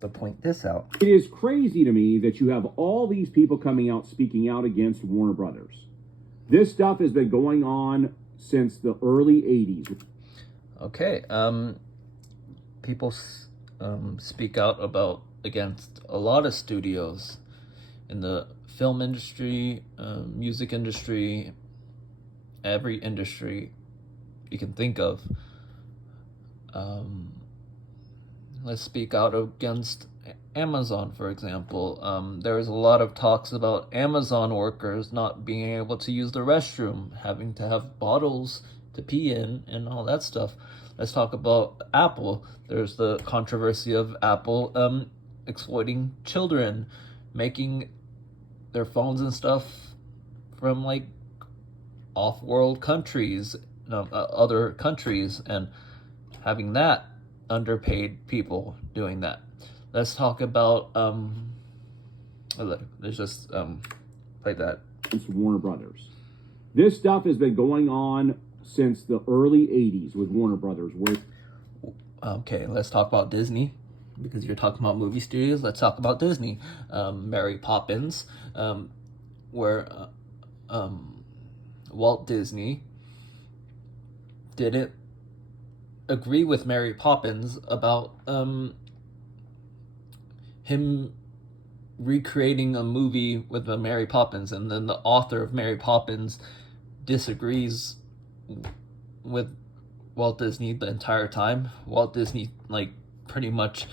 to point this out. It is crazy to me that you have all these people coming out speaking out against Warner Brothers. This stuff has been going on since the early 80s. Okay, people speak out against a lot of studios in the film industry, music industry, every industry you can think of. Let's speak out against Amazon, for example. There's a lot of talks about Amazon workers not being able to use the restroom, having to have bottles to pee in, and all that stuff. Let's talk about Apple. There's the controversy of Apple exploiting children, making their phones and stuff from like off-world countries, other countries, and having that underpaid people doing that. Let's talk about let's just play that. It's Warner Brothers. This stuff has been going on since the early 80s with Warner Brothers. Okay, let's talk about Disney, because you're talking about movie studios. Let's talk about Disney. Mary Poppins, where Walt Disney didn't agree with Mary Poppins about him recreating a movie with the Mary Poppins, and then the author of Mary Poppins disagrees with Walt Disney the entire time. Walt Disney like pretty much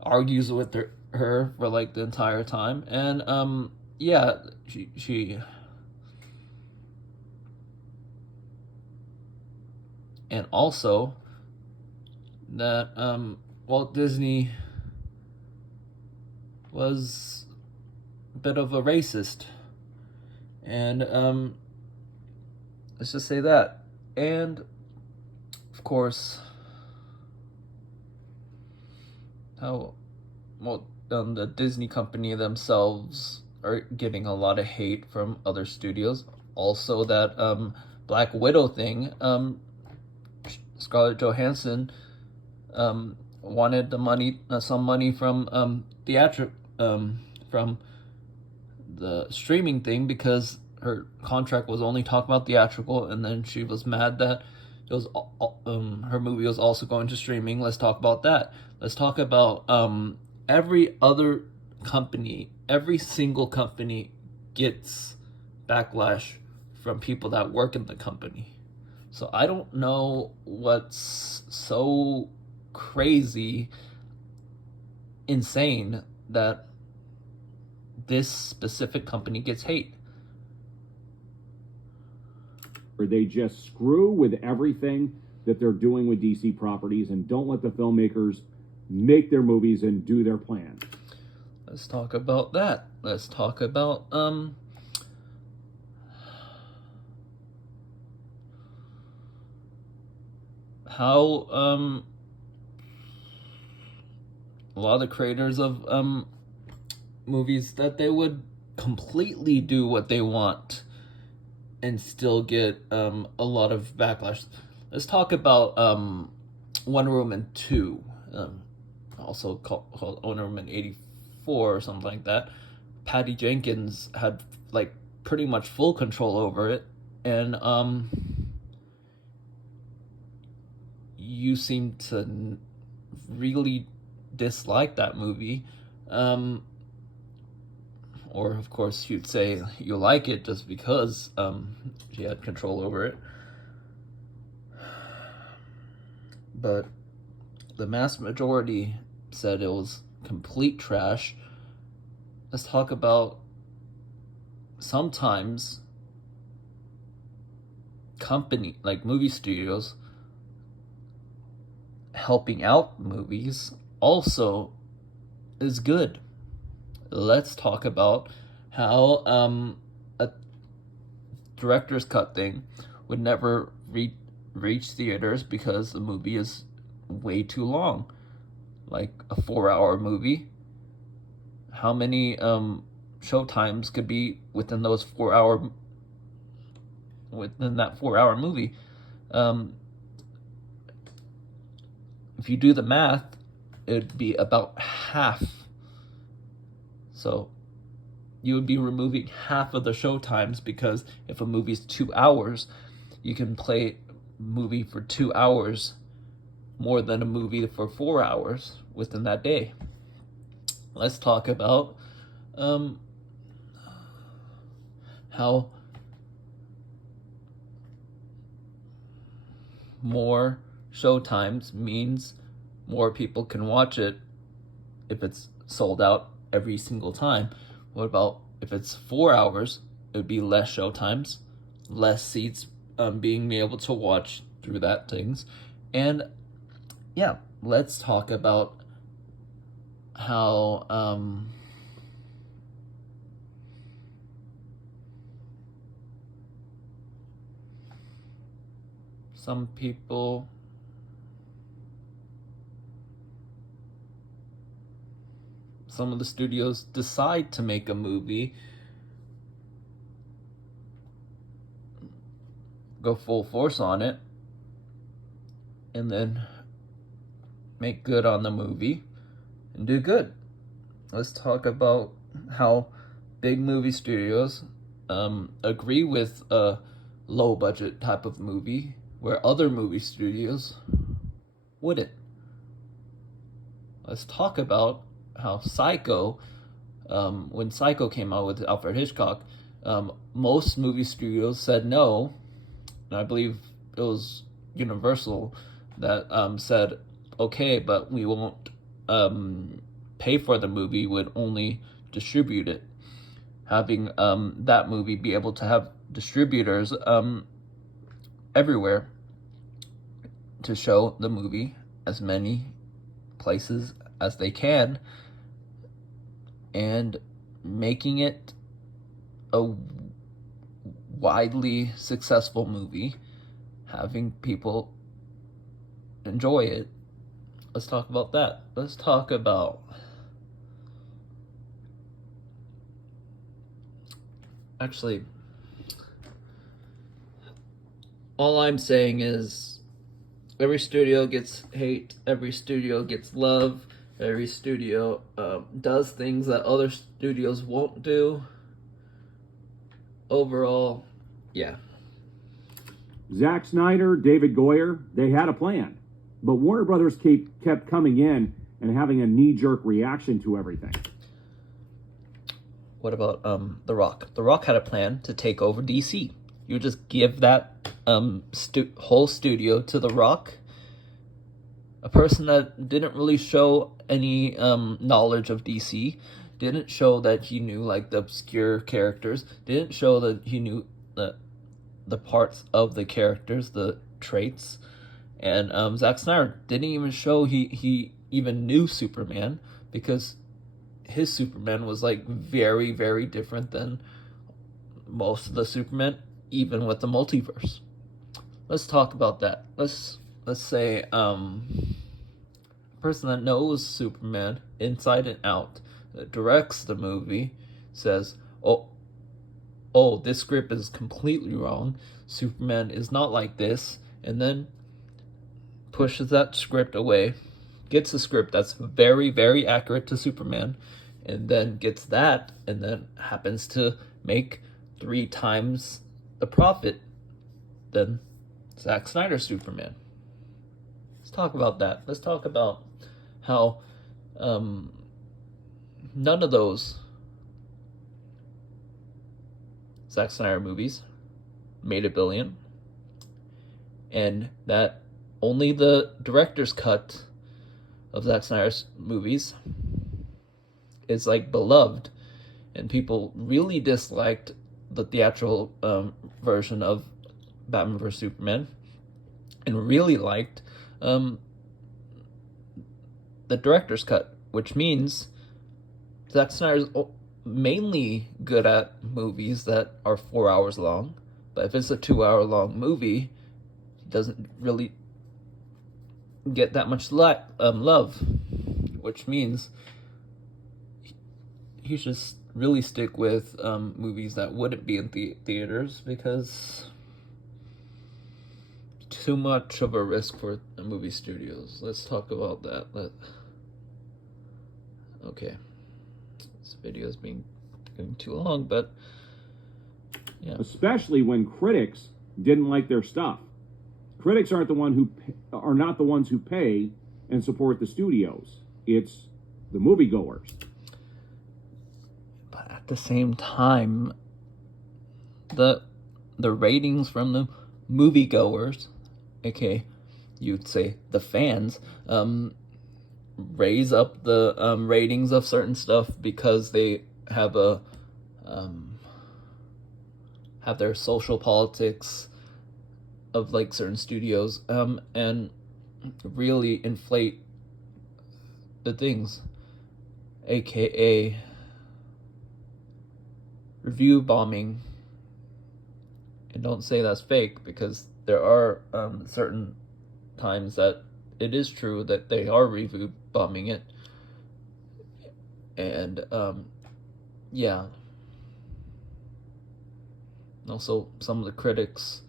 argues with her for like the entire time, and yeah, she and also that Walt Disney was a bit of a racist, and let's just say that. And of course, how the Disney company themselves are getting a lot of hate from other studios. Also, that Black Widow thing, Scarlett Johansson wanted the money, some money from from the streaming thing, because her contract was only talking about theatrical, and then she was mad that it was her movie was also going to streaming. Let's talk about that. Let's talk about every other company, every single company gets backlash from people that work in the company. So I don't know what's so crazy, insane, that this specific company gets hate. Or they just screw with everything that they're doing with DC properties and don't let the filmmakers make their movies and do their plan. Let's talk about that. Let's talk about how a lot of the creators of movies, that they would completely do what they want and still get a lot of backlash. Let's talk about Wonder Woman 2, also called Wonder Woman 84 or something like that. Patty Jenkins had like pretty much full control over it, and you seem to really dislike that movie, or of course you'd say you like it just because she had control over it. But the mass majority said it was complete trash. Let's talk about sometimes company like movie studios helping out movies also is good. Let's talk about how a director's cut thing would never reach theaters because the movie is way too long, like a 4-hour movie. How many showtimes could be within that 4-hour movie? If you do the math, it'd be about half. So you would be removing half of the showtimes, because if a movie's 2 hours, you can play a movie for 2 hours more than a movie for 4 hours within that day. Let's talk about how more showtimes means more people can watch it if it's sold out every single time. What about if it's 4 hours? It would be less showtimes, less seats being able to watch through that things. And yeah, let's talk about how some people some of the studios decide to make a movie, go full force on it, and then make good on the movie and do good. Let's talk about how big movie studios agree with a low budget type of movie where other movie studios wouldn't. Let's talk about how Psycho, when Psycho came out with Alfred Hitchcock, most movie studios said no. And I believe it was Universal that said, okay, but we won't pay for the movie, would only distribute it. Having that movie be able to have distributors everywhere to show the movie as many places as they can, and making it a widely successful movie, having people enjoy it. Let's talk about that. Let's talk about actually, all I'm saying is every studio gets hate, every studio gets love, every studio does things that other studios won't do. Overall, yeah. Zack Snyder, David Goyer, they had a plan. But Warner Brothers kept coming in and having a knee-jerk reaction to everything. What about The Rock? The Rock had a plan to take over DC. You just give that whole studio to The Rock, a person that didn't really show any knowledge of DC, didn't show that he knew like the obscure characters, didn't show that he knew the parts of the characters, the traits. And Zack Snyder didn't even show he even knew Superman, because his Superman was like very, very different than most of the Superman, even with the multiverse. Let's talk about that. Let's say a person that knows Superman inside and out, that directs the movie, says, oh, this script is completely wrong. Superman is not like this, and then pushes that script away, gets a script that's very, very accurate to Superman, and then gets that, and then happens to make 3 times the profit than Zack Snyder's Superman. Let's talk about that. Let's talk about how none of those Zack Snyder movies made $1 billion, and that only the director's cut of Zack Snyder's movies is like beloved, and people really disliked the theatrical version of Batman vs Superman, and really liked the director's cut, which means Zack Snyder's mainly good at movies that are 4 hours long, but if it's a 2-hour long movie, he doesn't really get that much love, which means he should really stick with movies that wouldn't be in theaters, because too much of a risk for movie studios. Let's talk about that. Okay, this video is getting too long, but yeah. Especially when critics didn't like their stuff. Critics are not the ones who pay and support the studios. It's the moviegoers. But at the same time, the ratings from the moviegoers, aka you'd say the fans, raise up the ratings of certain stuff because they have have their social politics of like certain studios, and really inflate the things, aka review bombing. And don't say that's fake, because there are certain times that it is true that they are review bombing it. And yeah. Also, some of the critics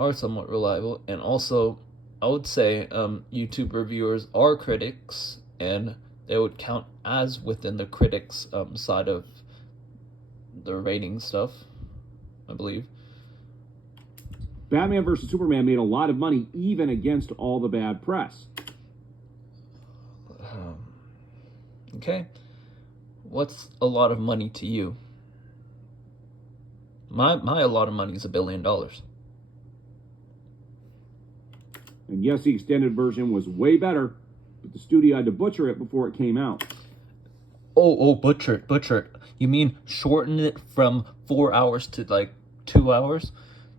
are somewhat reliable, and also I would say YouTube reviewers are critics, and they would count as within the critics side of the rating stuff, I believe. Batman vs. Superman made a lot of money even against all the bad press. Okay, what's a lot of money to you? My a lot of money is $1 billion. And yes, the extended version was way better, but the studio had to butcher it before it came out. Oh, butcher it. You mean shorten it from 4 hours to like 2 hours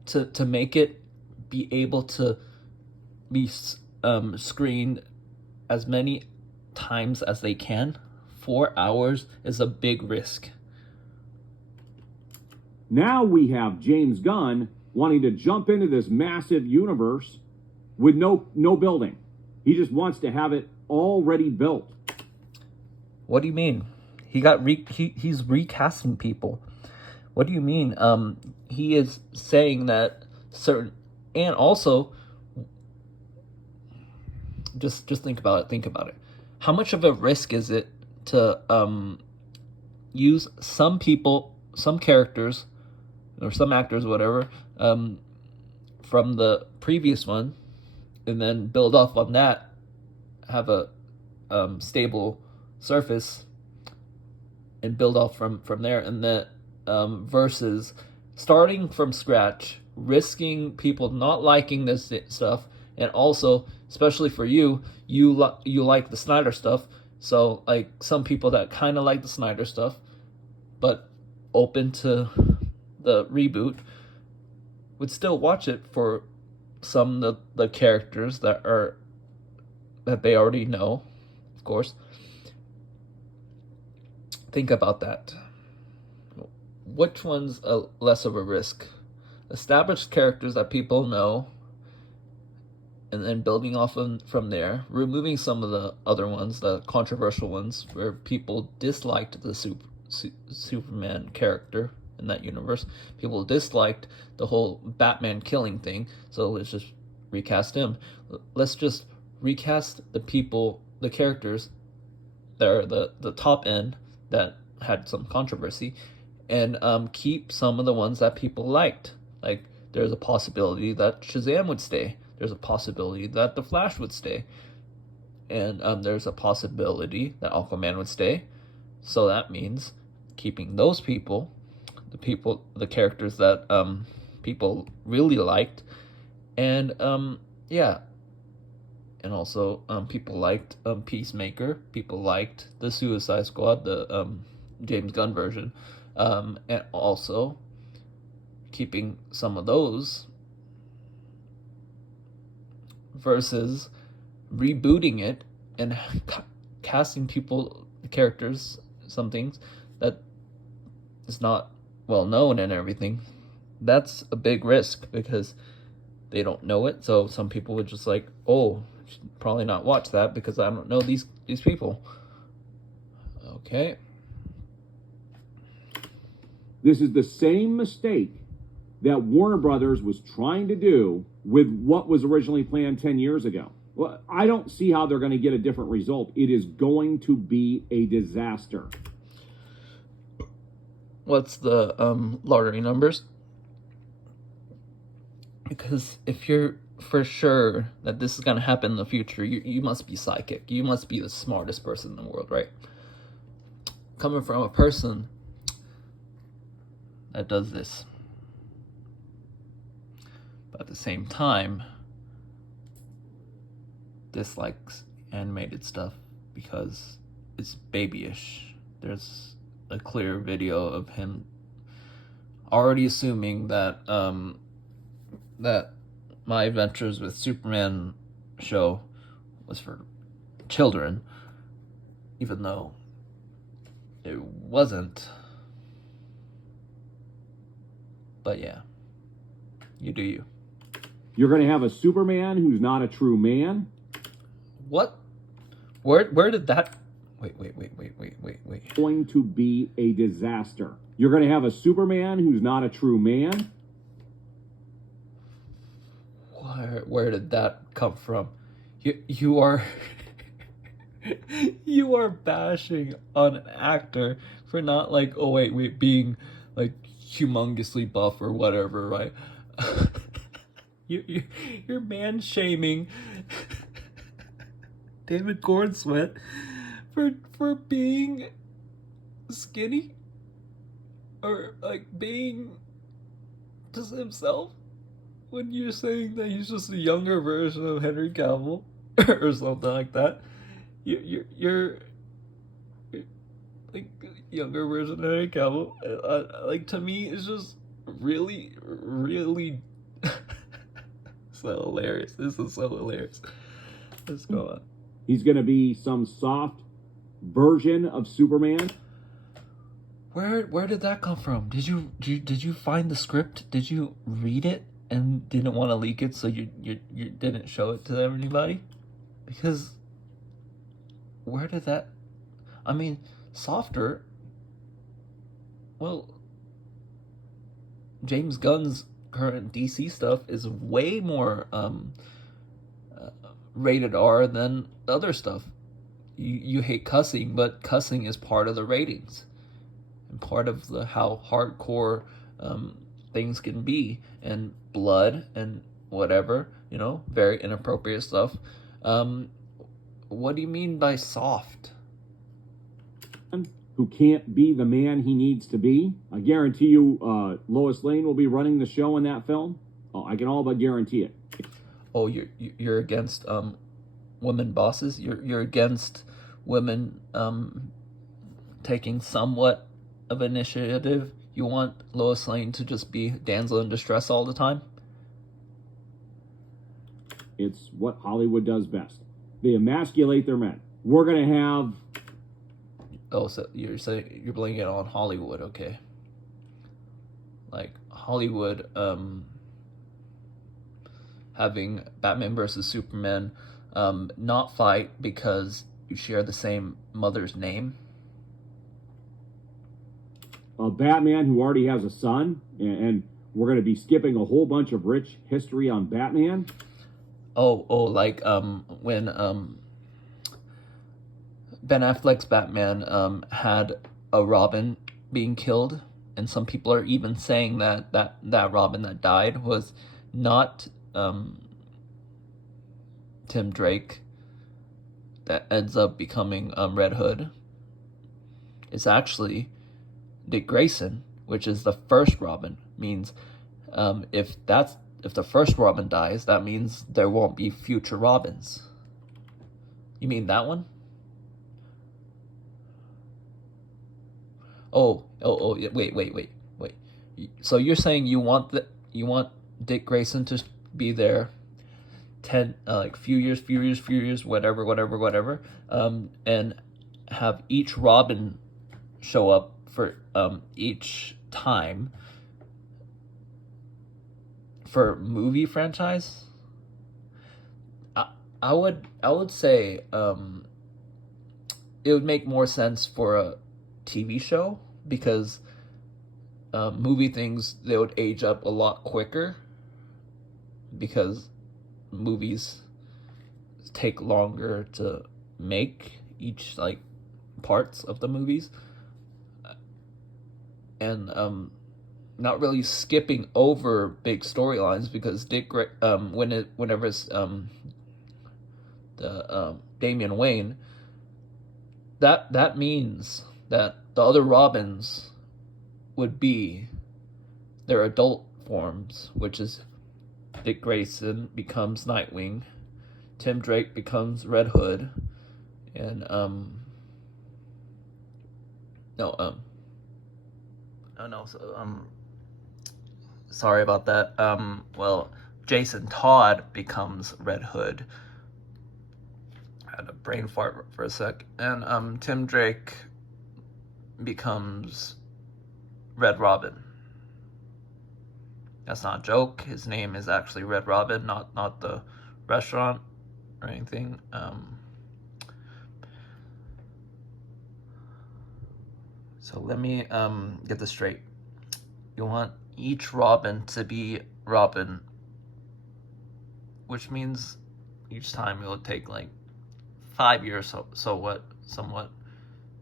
to make it be able to be screened as many times as they can? 4 hours is a big risk. Now we have James Gunn wanting to jump into this massive universe with no building. He just wants to have it already built. What do you mean? He's recasting people. What do you mean? He is saying that certain, and also just think about it. How much of a risk is it to use some people, some characters, or some actors, whatever, from the previous one, and then build off on that, have a stable surface, and build off from there, and then versus starting from scratch, risking people not liking this stuff, and also, especially for you like the Snyder stuff, so like some people that kind of like the Snyder stuff, but open to the reboot, would still watch it for some of the characters that they already know, of course. Think about that. Which one's less of a risk? Established characters that people know, and then building off from there, removing some of the other ones, the controversial ones, where people disliked the Superman character in that universe. People disliked the whole Batman killing thing, so let's just recast him. Let's just recast the characters that are the top end that had some controversy, and keep some of the ones that people liked. Like, there's a possibility that Shazam would stay. There's a possibility that The Flash would stay. And there's a possibility that Aquaman would stay. So that means keeping those people, the characters that people really liked, and yeah. And also, people liked Peacemaker. People liked the Suicide Squad, the James Gunn version. And also keeping some of those versus rebooting it and casting characters, some things that is not well known and everything. That's a big risk because they don't know it. So some people would just like, oh, should probably not watch that because I don't know these people. Okay. This is the same mistake that Warner Brothers was trying to do with what was originally planned 10 years ago. Well, I don't see how they're going to get a different result. It is going to be a disaster. What's the lottery numbers? Because if you're for sure that this is going to happen in the future, you must be psychic. You must be the smartest person in the world, right? Coming from a person that does this. But at the same time, dislikes animated stuff because it's babyish. There's a clear video of him already assuming that that My Adventures with Superman show was for children, even though it wasn't. But yeah, you do you. You're going to have a Superman who's not a true man. What? Where did that? Wait. Going to be a disaster. You're going to have a Superman who's not a true man. Where did that come from? You are you are bashing on an actor for not like being like humongously buff or whatever, right? You're man shaming David Gordon Sweat for being skinny or like being just himself when you're saying that he's just a younger version of Henry Cavill or something like that. You're like younger version of Henry Cavill. Like to me, it's just really so hilarious. This is so hilarious. Let's go on. He's going to be some soft version of Superman. Where did that come from? Did you find the script? Did you read it and didn't want to leak it, so you didn't show it to anybody? Because where did that? I mean, softer. Well, James Gunn's current DC stuff is way more rated R than other stuff. You hate cussing, but cussing is part of the ratings and part of the how hardcore things can be, and blood and whatever, very inappropriate stuff. What do you mean by soft? Who can't be the man he needs to be. I guarantee you Lois Lane will be running the show in that film. Oh, I can all but guarantee it. Oh, you're against women bosses? You're against women taking somewhat of initiative? You want Lois Lane to just be damsel in distress all the time? It's what Hollywood does best. They emasculate their men. We're going to have... Oh, so you're saying you're blaming it on Hollywood, okay. Like, Hollywood having Batman versus Superman not fight because you share the same mother's name. A Batman who already has a son, and we're going to be skipping a whole bunch of rich history on Batman. Like when Ben Affleck's Batman had a Robin being killed, and some people are even saying that Robin that died was not Tim Drake that ends up becoming Red Hood. It's actually Dick Grayson, which is the first Robin. Means if the first Robin dies, that means there won't be future Robins. You mean that one? Oh, wait. So you're saying you want Dick Grayson to be there 10 few years, whatever, and have each Robin show up for each time for movie franchise? I would say it would make more sense for a TV show, because movie things, they would age up a lot quicker, because movies take longer to make each like parts of the movies, and not really skipping over big storylines, because whenever it's Damian Wayne, that means that the other Robins would be their adult forms, which is Dick Grayson becomes Nightwing, Tim Drake becomes Red Hood, and sorry about that. Well, Jason Todd becomes Red Hood. I had a brain fart for a sec. And Tim Drake becomes Red Robin. That's not a joke. His name is actually Red Robin, not the restaurant or anything. So let me get this straight. You want each Robin to be Robin, which means each time it'll take like 5 years, somewhat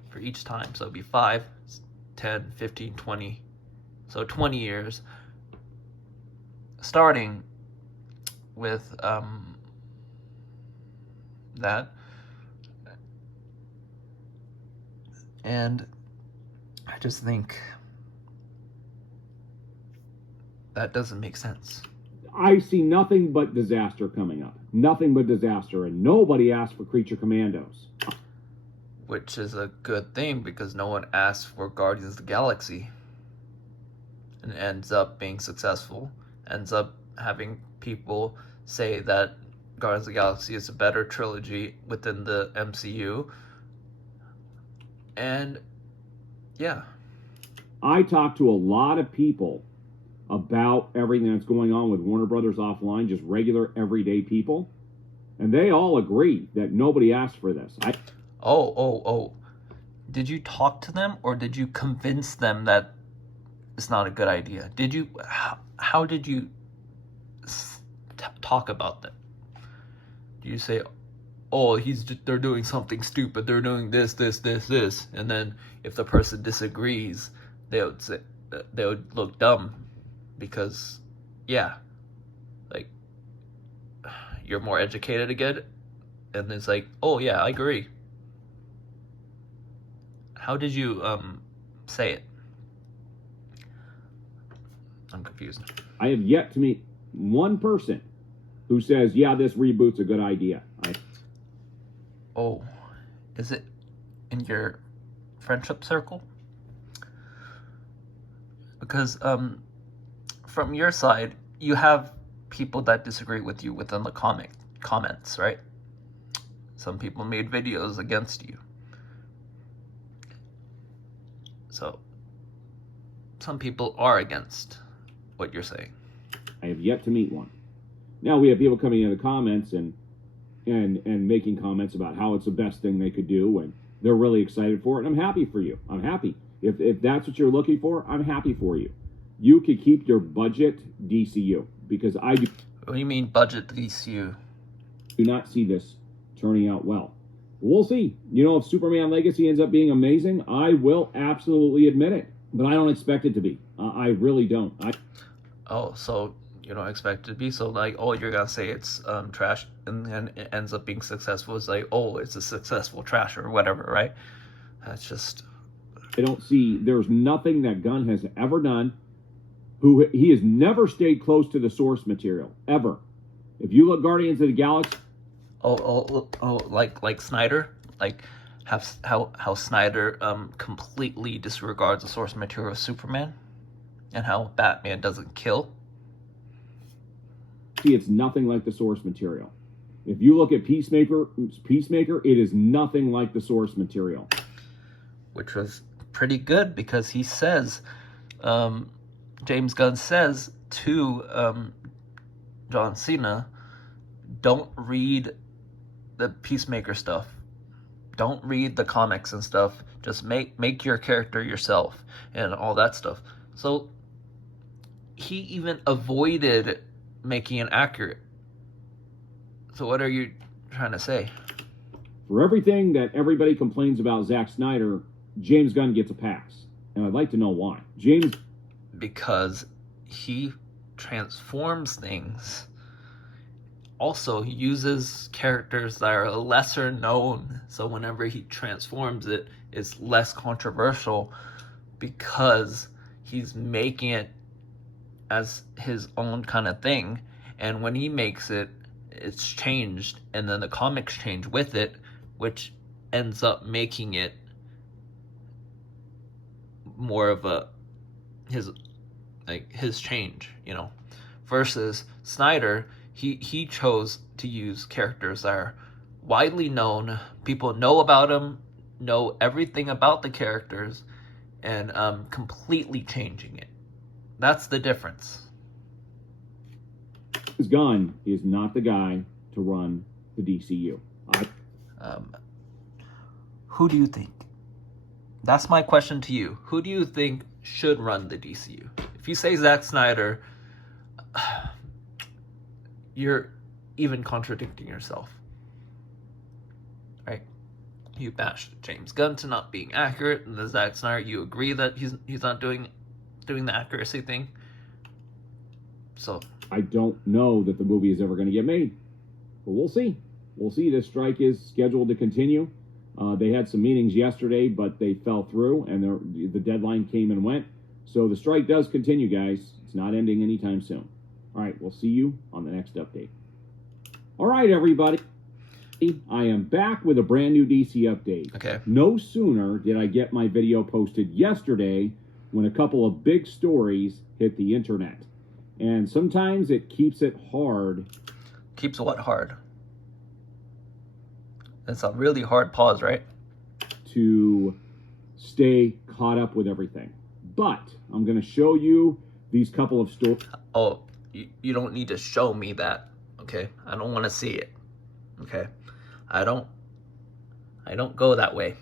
for each time. So it'll be 5, 10, 15, 20. So 20 years, starting with that. And I just think that doesn't make sense. I see nothing but disaster coming up. Nothing but disaster, and nobody asked for Creature Commandos. Which is a good thing, because no one asked for Guardians of the Galaxy. And ends up being successful. Ends up having people say that Guardians of the Galaxy is a better trilogy within the MCU. And yeah. I talked to a lot of people about everything that's going on with Warner Brothers Offline, just regular everyday people, and they all agree that nobody asked for this. Oh. Did you talk to them, or did you convince them that it's not a good idea? How did you talk about them? Do you say, oh, they're doing something stupid, they're doing this, and then if the person disagrees, they would look dumb, because like, you're more educated again, and it's like, oh yeah, I agree. How did you say it? I'm confused. I have yet to meet one person who says, yeah, this reboot's a good idea. Oh, is it in your friendship circle? Because from your side, you have people that disagree with you within the comments, right? Some people made videos against you. So some people are against what you're saying. I have yet to meet one. Now we have people coming in the comments and making comments about how it's the best thing they could do, and they're really excited for it. And I'm happy for you. I'm happy. If that's what you're looking for, I'm happy for you. You could keep your budget DCU, because I do. What do you mean budget DCU? Do not see this turning out well. We'll see. If Superman Legacy ends up being amazing, I will absolutely admit it. But I don't expect it to be. I really don't. Oh, so you don't expect it to be? So like, oh, you're gonna say it's trash, and then it ends up being successful. It's like, oh, it's a successful trash or whatever, right? That's just. I don't see. There's nothing that Gunn has ever done. He has never stayed close to the source material ever. If you look Guardians of the Galaxy. Oh, like Snyder, like how Snyder completely disregards the source material of Superman, and how Batman doesn't kill. It's nothing like the source material. If you look at Peacemaker, it is nothing like the source material. Which was pretty good, because he says, James Gunn says to John Cena, don't read the Peacemaker stuff. Don't read the comics and stuff. Just make your character yourself and all that stuff. So he even avoided making it accurate. So what are you trying to say? For everything that everybody complains about Zack Snyder, James Gunn gets a pass. And I'd like to know why. Because he transforms things. Also, he uses characters that are lesser known. So whenever he transforms it, it's less controversial because he's making it as his own kind of thing. And when he makes it, it's changed. And then the comics change with it, which ends up making it more of his change, versus Snyder. He chose to use characters that are widely known, people know about him, know everything about the characters, and completely changing it. That's the difference. Gunn is not the guy to run the DCU. Who do you think? That's my question to you. Who do you think should run the DCU? If you say Zack Snyder, you're even contradicting yourself. Right? You bashed James Gunn to not being accurate, and the Zack Snyder, you agree that he's not doing the accuracy thing. So I don't know that the movie is ever going to get made, but we'll see. We'll see. This strike is scheduled to continue. They had some meetings yesterday, but they fell through, and the deadline came and went. So the strike does continue, guys. It's not ending anytime soon. All right, we'll see you on the next update. All right, everybody. I am back with a brand new DC update. Okay. No sooner did I get my video posted yesterday when a couple of big stories hit the internet. And sometimes it keeps it hard. Keeps what hard? It's a really hard pause, right? To stay caught up with everything. But I'm going to show you these couple of stories. Oh, you don't need to show me that, okay? I don't want to see it, okay? I don't go that way.